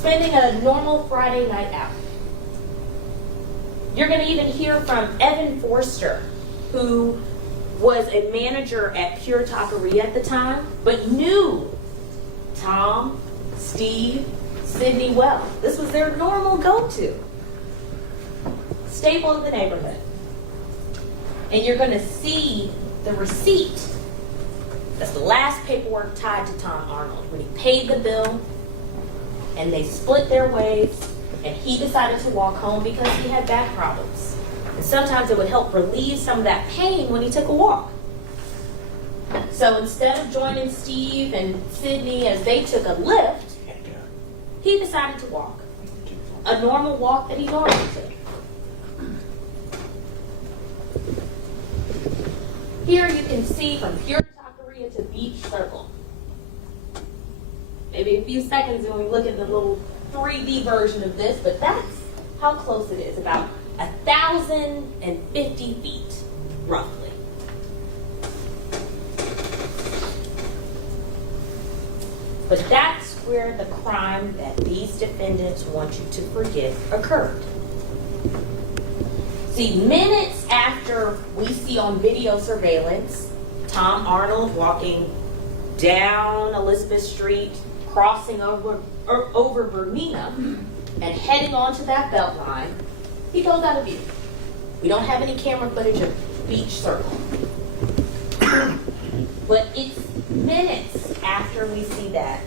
spending a normal Friday night out. You're going to even hear from Evan Forster, who was a manager at Pure Taqueria at the time, but knew Tom, Steve, Sydney well. This was their normal go-to. Staple of the neighborhood. And you're going to see the receipt. That's the last paperwork tied to Tom Arnold. When he paid the bill and they split their ways and he decided to walk home because he had back problems. And sometimes it would help relieve some of that pain when he took a walk. So instead of joining Steve and Sydney as they took a lift, he decided to walk. A normal walk that he normally took. Here you can see from Pure Taqueria to Beach Circle. Maybe a few seconds when we look at the little 3D version of this, but that's how close it is, about 1,050 feet, roughly. But that's where the crime that these defendants want you to forget occurred. See, minutes after we see on video surveillance Tom Arnold walking down Elizabeth Street, crossing over Bernina, and heading onto that BeltLine, he goes out of view. We don't have any camera footage of Beach Circle. But it's minutes after we see that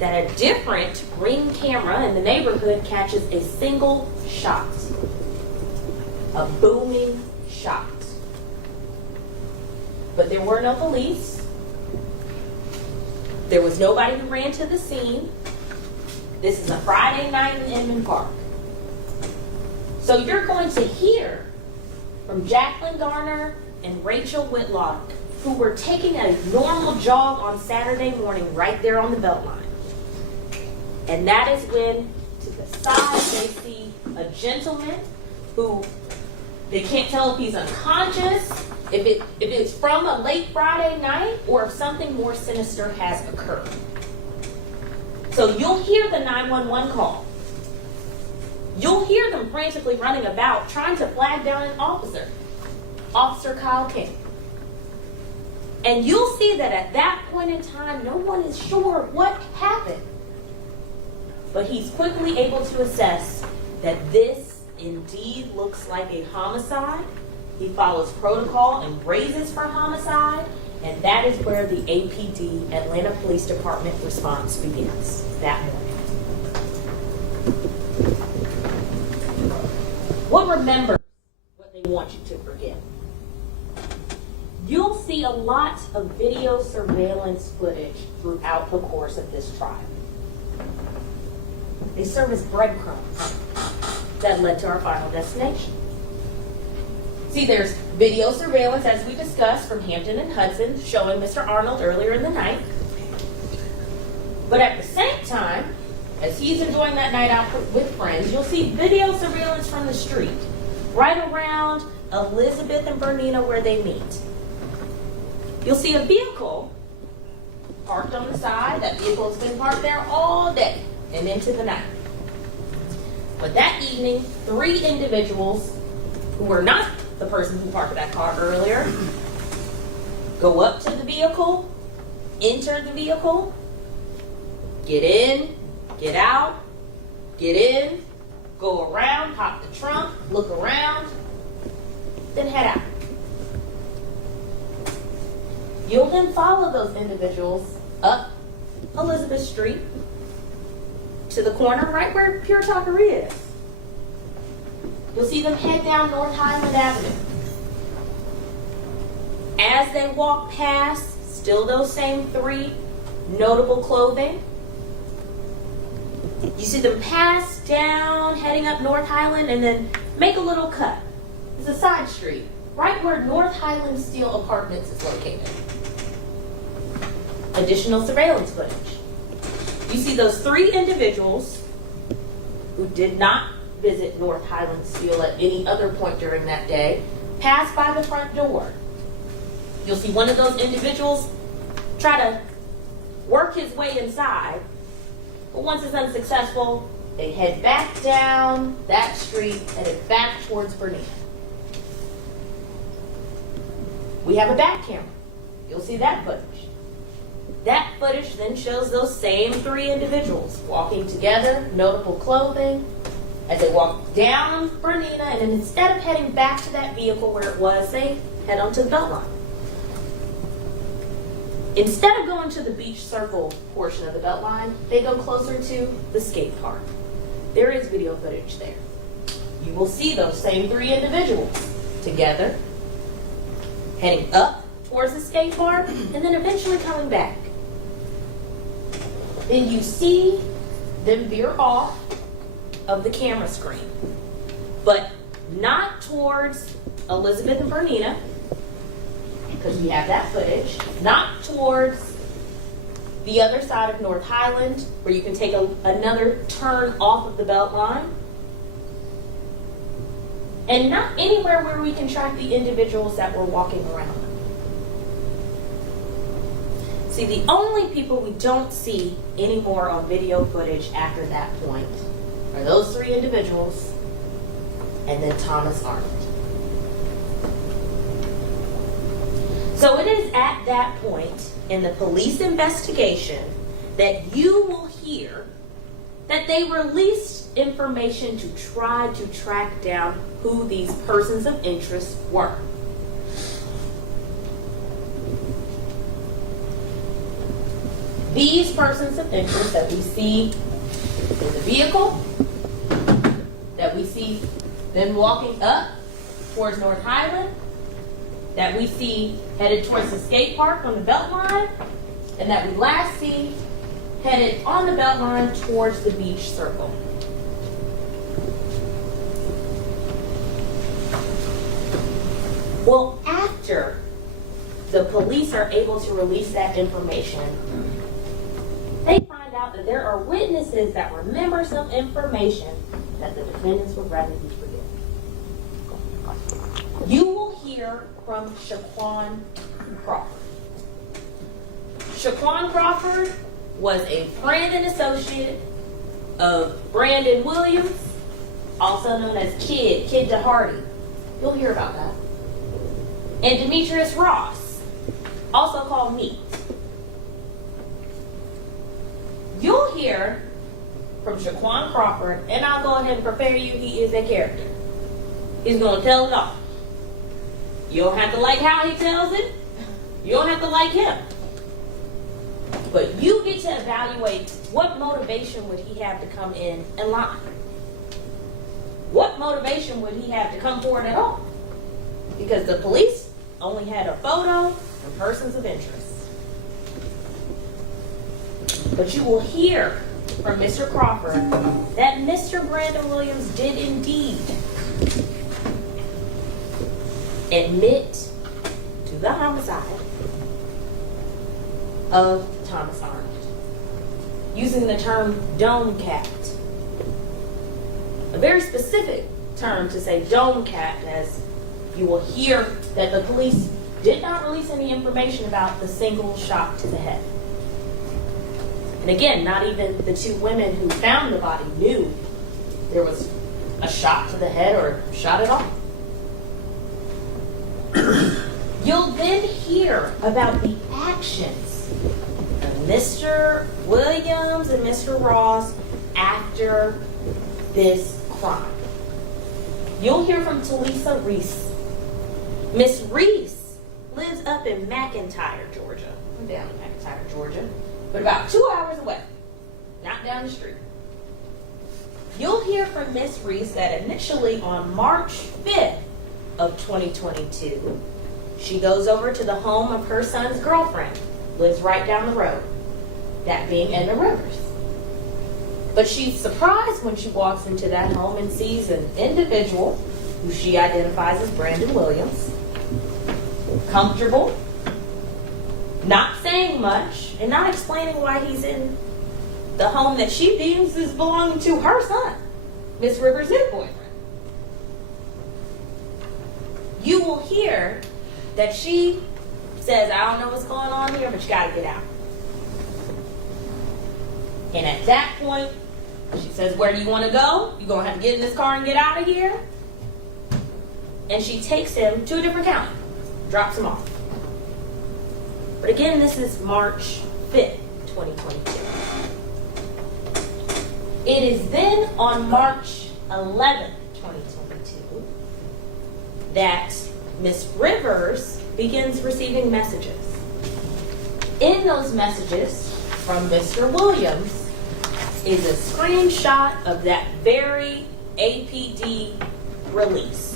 a different Ring camera in the neighborhood catches a single shot. A booming shot. But there were no police. There was nobody who ran to the scene. This is a Friday night in Inman Park. So you're going to hear from Jacqueline Garner and Rachel Whitlock, who were taking a normal jog on Saturday morning right there on the BeltLine. And that is when, to the side, they see a gentleman who they can't tell if he's unconscious, if it's from a late Friday night, or if something more sinister has occurred. So you'll hear the 911 call. You'll hear them frantically running about, trying to flag down an officer, Officer Kyle King. And you'll see that at that point in time, no one is sure what happened. But he's quickly able to assess that this indeed looks like a homicide. He follows protocol and raises for homicide, and that is where the APD, Atlanta Police Department, response begins that morning. What remembers what they want you to forget? You'll see a lot of video surveillance footage throughout the course of this trial. They serve as breadcrumbs that led to our final destination. See, there's video surveillance, as we discussed, from Hampton and Hudson, showing Mr. Arnold earlier in the night. But at the same time, as he's enjoying that night out with friends, you'll see video surveillance from the street, right around Elizabeth and Bernina where they meet. You'll see a vehicle parked on the side. That vehicle has been parked there all day and into the night. But that evening, 3 individuals who were not the person who parked that car earlier go up to the vehicle, enter the vehicle, get in, get out, get in, go around, pop the trunk, look around, then head out. You'll then follow those individuals up Elizabeth Street to the corner right where Pure Taqueria is. You'll see them head down North Highland Avenue. As they walk past, still those same 3 notable clothing, you see them pass down, heading up North Highland, and then make a little cut. It's a side street, right where North Highland Steel Apartments is located. Additional surveillance footage. You see those 3 individuals who did not visit North Highland Steel at any other point during that day pass by the front door. You'll see one of those individuals try to work his way inside, But once it's unsuccessful, they head back down that street, headed back towards Bernina. We have a back camera. You'll see that footage. That footage then shows those same three individuals walking together, notable clothing, as they walk down Bernina, and then instead of heading back to that vehicle where it was, they head onto the BeltLine. Instead of going to the beach circle portion of the BeltLine, they go closer to the skate park. There is video footage there. You will see those same three individuals together, heading up towards the skate park, and then eventually coming back. Then you see them veer off of the camera screen, but not towards Elizabeth and Bernina, because we have that footage, not towards the other side of North Highland, where you can take another turn off of the BeltLine, and not anywhere where we can track the individuals that were walking around. See, the only people we don't see anymore on video footage after that point are those three individuals and then Thomas Arnold. So it is at that point in the police investigation that you will hear that they released information to try to track down who these persons of interest were. These persons of interest that we see in the vehicle, that we see them walking up towards North Highland, that we see headed towards the skate park on the BeltLine, and that we last see headed on the BeltLine towards the beach circle. Well, after the police are able to release that information, they find out that there are witnesses that remember some information that the defendants would rather be forget. You will hear from Shaquan Crawford. Shaquan Crawford was a friend and associate of Brandon Williams, also known as Kid DeHardy. You'll hear about that. And Demetrius Ross, also called Meat. You'll hear from Shaquan Crawford, and I'll go ahead and prepare you, he is a character. He's going to tell it all. You don't have to like how he tells it. You don't have to like him. But you get to evaluate what motivation would he have to come in and lie. What motivation would he have to come forward at all? Because the police only had a photo and persons of interest. But you will hear from Mr. Crawford that Mr. Brandon Williams did indeed admit to the homicide of Thomas Arnold, using the term dome capped. A very specific term to say dome capped, as you will hear that the police did not release any information about the single shot to the head. And again, not even the two women who found the body knew there was a shot to the head or a shot at all. You'll then hear about the actions of Mr. Williams and Mr. Ross after this crime. You'll hear from Talisa Reese. Miss Reese lives up in McIntyre, Georgia. I'm down in McIntyre, Georgia, but about 2 hours away, not down the street. You'll hear from Miss Reese that initially on March 5th of 2022, she goes over to the home of her son's girlfriend, lives right down the road, that being Edna Rivers. But she's surprised when she walks into that home and sees an individual who she identifies as Brandon Williams, comfortable, not saying much, and not explaining why he's in the home that she deems is belonging to her son, Miss Rivers' new boyfriend. You will hear that she says, I don't know what's going on here, but you gotta get out. And at that point, she says, where do you want to go? You're going to have to get in this car and get out of here. And she takes him to a different county, drops him off. But again, this is March 5th, 2022. It is then on March 11th, 2022, that Miss Rivers begins receiving messages. In those messages from Mr. Williams is a screenshot of that very APD release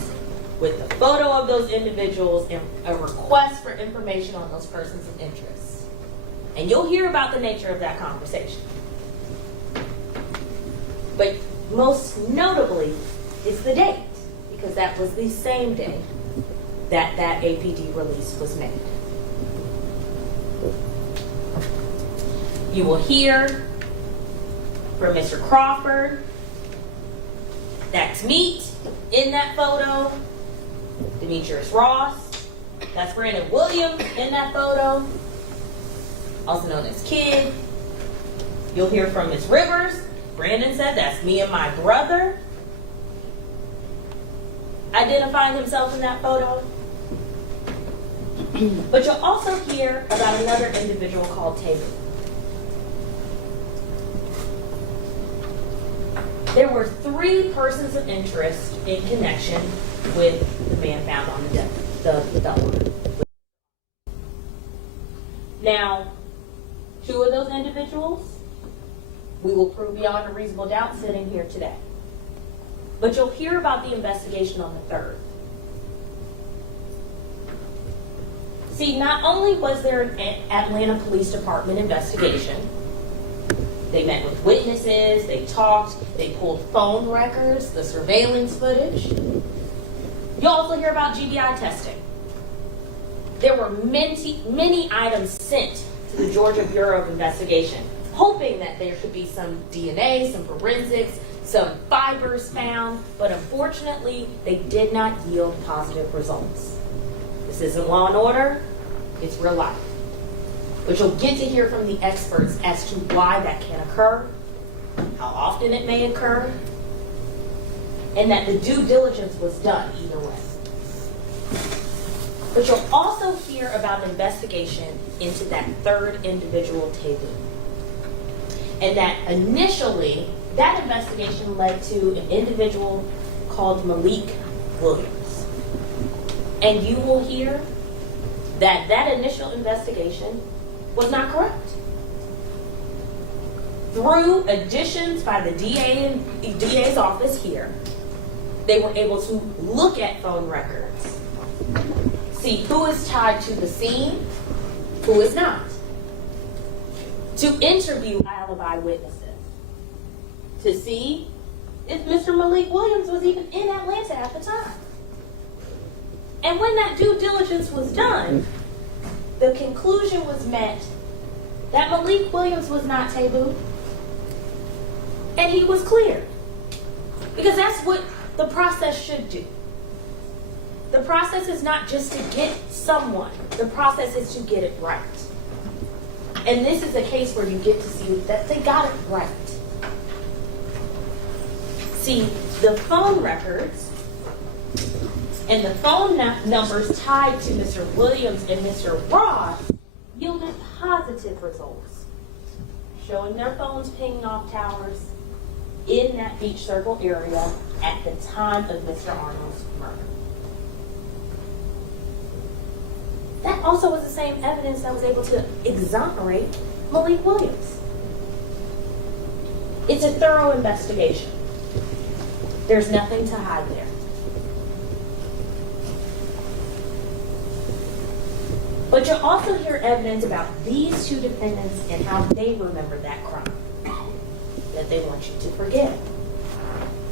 with the photo of those individuals and a request for information on those persons of interest. And you'll hear about the nature of that conversation. But most notably is the date, because that was the same day that that APD release was made. You will hear from Mr. Crawford, that's Meat in that photo, Demetrius Ross, that's Brandon Williams in that photo, also known as Kid. You'll hear from Ms. Rivers. Brandon said, that's me and my brother, identifying himself in that photo. But you'll also hear about another individual called Taylor. There were 3 persons of interest in connection with the man found on the BeltLine. Now, 2 of those individuals we will prove beyond a reasonable doubt sitting here today. But you'll hear about the investigation on the 3rd. See, not only was there an Atlanta Police Department investigation, they met with witnesses, they talked, they pulled phone records, the surveillance footage. You'll also hear about GBI testing. There were many items sent to the Georgia Bureau of Investigation, hoping that there could be some DNA, some forensics, some fibers found, but unfortunately, they did not yield positive results. This isn't Law and Order, it's real life. But you'll get to hear from the experts as to why that can occur, how often it may occur, and that the due diligence was done either way. But you'll also hear about an investigation into that 3rd individual, Tabu. And that initially, that investigation led to an individual called Malik Williams. And you will hear that that initial investigation was not correct. Through additions by the DA's office here, they were able to look at phone records, see who is tied to the scene, who is not, to interview alibi witnesses, to see if Mr. Malik Williams was even in Atlanta at the time. And when that due diligence was done, the conclusion was met that Malik Williams was not Tabu, and he was cleared. Because that's what the process should do. The process is not just to get someone, the process is to get it right. And this is a case where you get to see that they got it right. See, the phone records and the phone numbers tied to Mr. Williams and Mr. Ross yielded positive results, showing their phones pinging off towers in that Beach Circle area at the time of Mr. Arnold's murder. That also was the same evidence that was able to exonerate Malik Williams. It's a thorough investigation. There's nothing to hide there. But you'll also hear evidence about these 2 defendants and how they remember that crime that they want you to forget.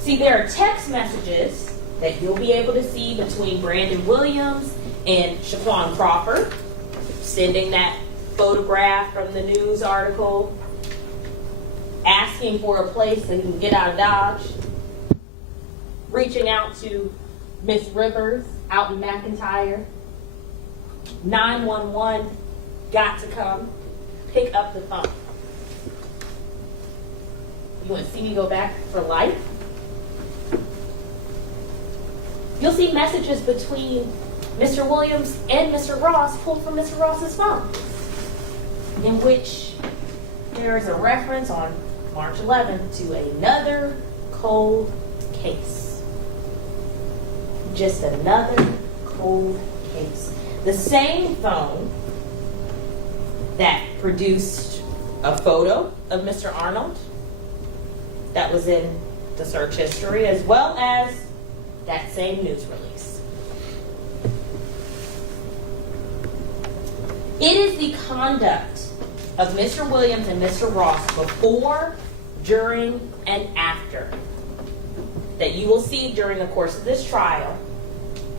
See, there are text messages that you'll be able to see between Brandon Williams and Shaquan Crawford, sending that photograph from the news article, asking for a place so he can get out of Dodge, reaching out to Miss Rivers out in McIntyre. 911 got to come pick up the phone. You want to see me go back for life? You'll see messages between Mr. Williams and Mr. Ross pulled from Mr. Ross's phone, in which there is a reference on March 11th to another cold case. Just another cold case. The same phone that produced a photo of Mr. Arnold that was in the search history, as well as that same news release. It is the conduct of Mr. Williams and Mr. Ross before, during, and after that you will see during the course of this trial,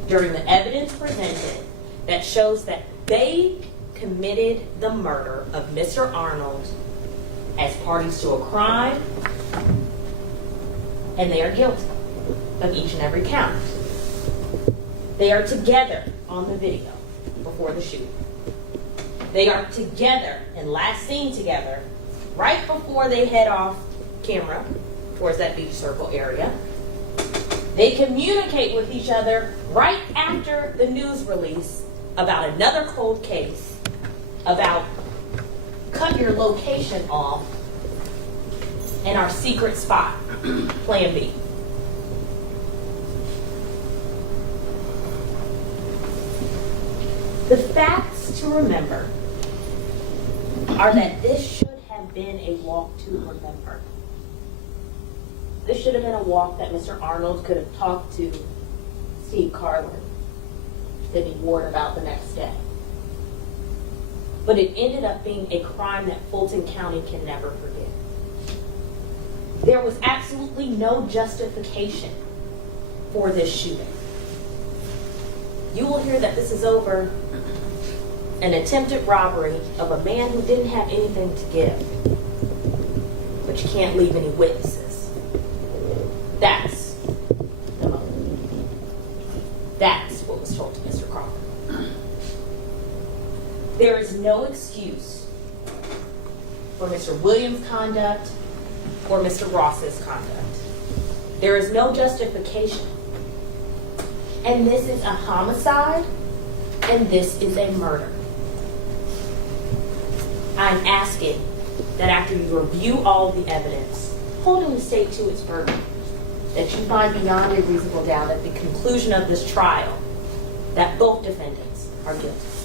during the evidence presented, that shows that they committed the murder of Mr. Arnold as parties to a crime, and they are guilty of each and every count. They are together on the video before the shooting. They are together and last seen together right before they head off camera towards that beach circle area. They communicate with each other right after the news release about another cold case, about cut your location off, and our secret spot, Plan B. The facts to remember are that this should have been a walk to remember. This should have been a walk that Mr. Arnold could have talked to Steve Carlin, Sidney Ward about the next day. But it ended up being a crime that Fulton County can never forget. There was absolutely no justification for this shooting. You will hear that this is over an attempted robbery of a man who didn't have anything to give, but you can't leave any witnesses. That's the motive. That's what was told to Mr. Crawford. There is no excuse for Mr. Williams' conduct or Mr. Ross's conduct. There is no justification. And this is a homicide, and this is a murder. I'm asking that after you review all of the evidence, holding the state to its burden, that you find beyond a reasonable doubt at the conclusion of this trial that both defendants are guilty.